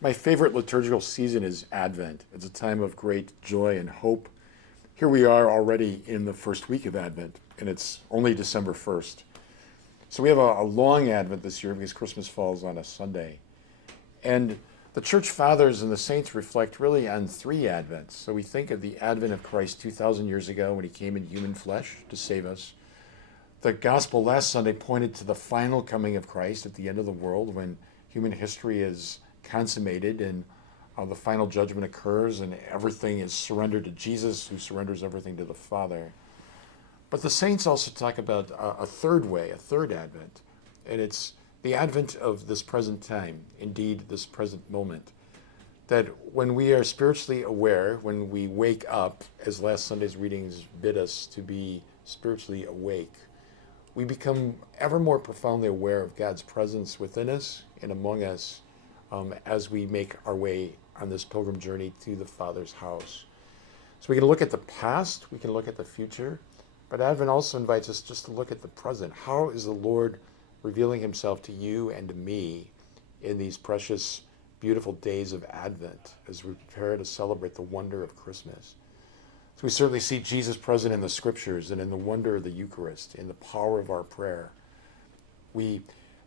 My favorite liturgical season is Advent. It's a time of great joy and hope. Here we are already in the first week of Advent, and it's only December 1st. So we have a long Advent this year because Christmas falls on a Sunday. And the church fathers and the saints reflect really on three Advents. So we think of the Advent of Christ 2,000 years ago when he came in human flesh to save us. The gospel last Sunday pointed to the final coming of Christ at the end of the world when human history is consummated and the final judgment occurs and everything is surrendered to Jesus, who surrenders everything to the Father. But the saints also talk about a third way, a third Advent, and it's the Advent of this present time, indeed this present moment. That when we are spiritually aware, when we wake up, as last Sunday's readings bid us to be spiritually awake, we become ever more profoundly aware of God's presence within us and among us as we make our way on this pilgrim journey to the Father's house. So we can look at the past, we can look at the future, but Advent also invites us just to look at the present. How is the Lord revealing himself to you and to me in these precious, beautiful days of Advent as we prepare to celebrate the wonder of Christmas? So we certainly see Jesus present in the scriptures and in the wonder of the Eucharist, in the power of our prayer. We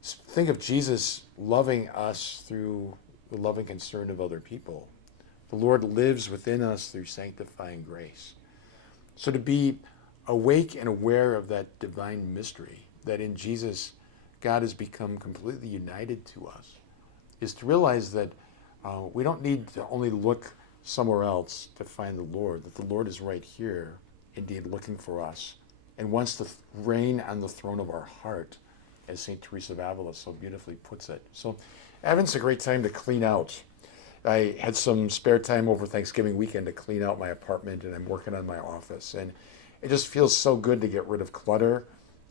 think of Jesus loving us through the loving concern of other people. The Lord lives within us through sanctifying grace. So to be awake and aware of that divine mystery, that in Jesus God has become completely united to us, is to realize that we don't need to only look somewhere else to find the Lord, that the Lord is right here, indeed looking for us, and wants to reign on the throne of our heart, as St. Teresa of Avila so beautifully puts it. So Advent's a great time to clean out. I had some spare time over Thanksgiving weekend to clean out my apartment, and I'm working on my office. And it just feels so good to get rid of clutter,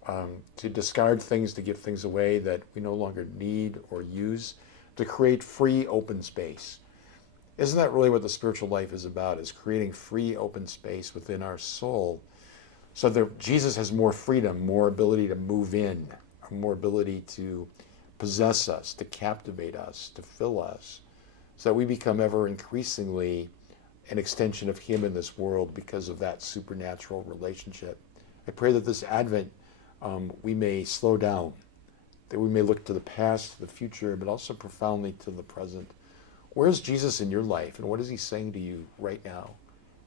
to discard things, to give things away that we no longer need or use, to create free open space. Isn't that really what the spiritual life is about, is creating free open space within our soul so that Jesus has more freedom, more ability to move in, more ability to possess us, to captivate us, to fill us, so that we become ever increasingly an extension of him in this world because of that supernatural relationship. I pray that this Advent we may slow down, that we may look to the past, to the future, but also profoundly to the present. Where is Jesus in your life, and what is he saying to you right now?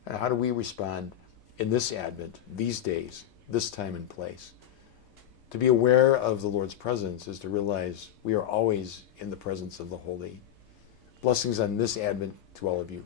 And how do we respond in this Advent, these days, this time and place? To be aware of the Lord's presence is to realize we are always in the presence of the Holy. Blessings on this Advent to all of you.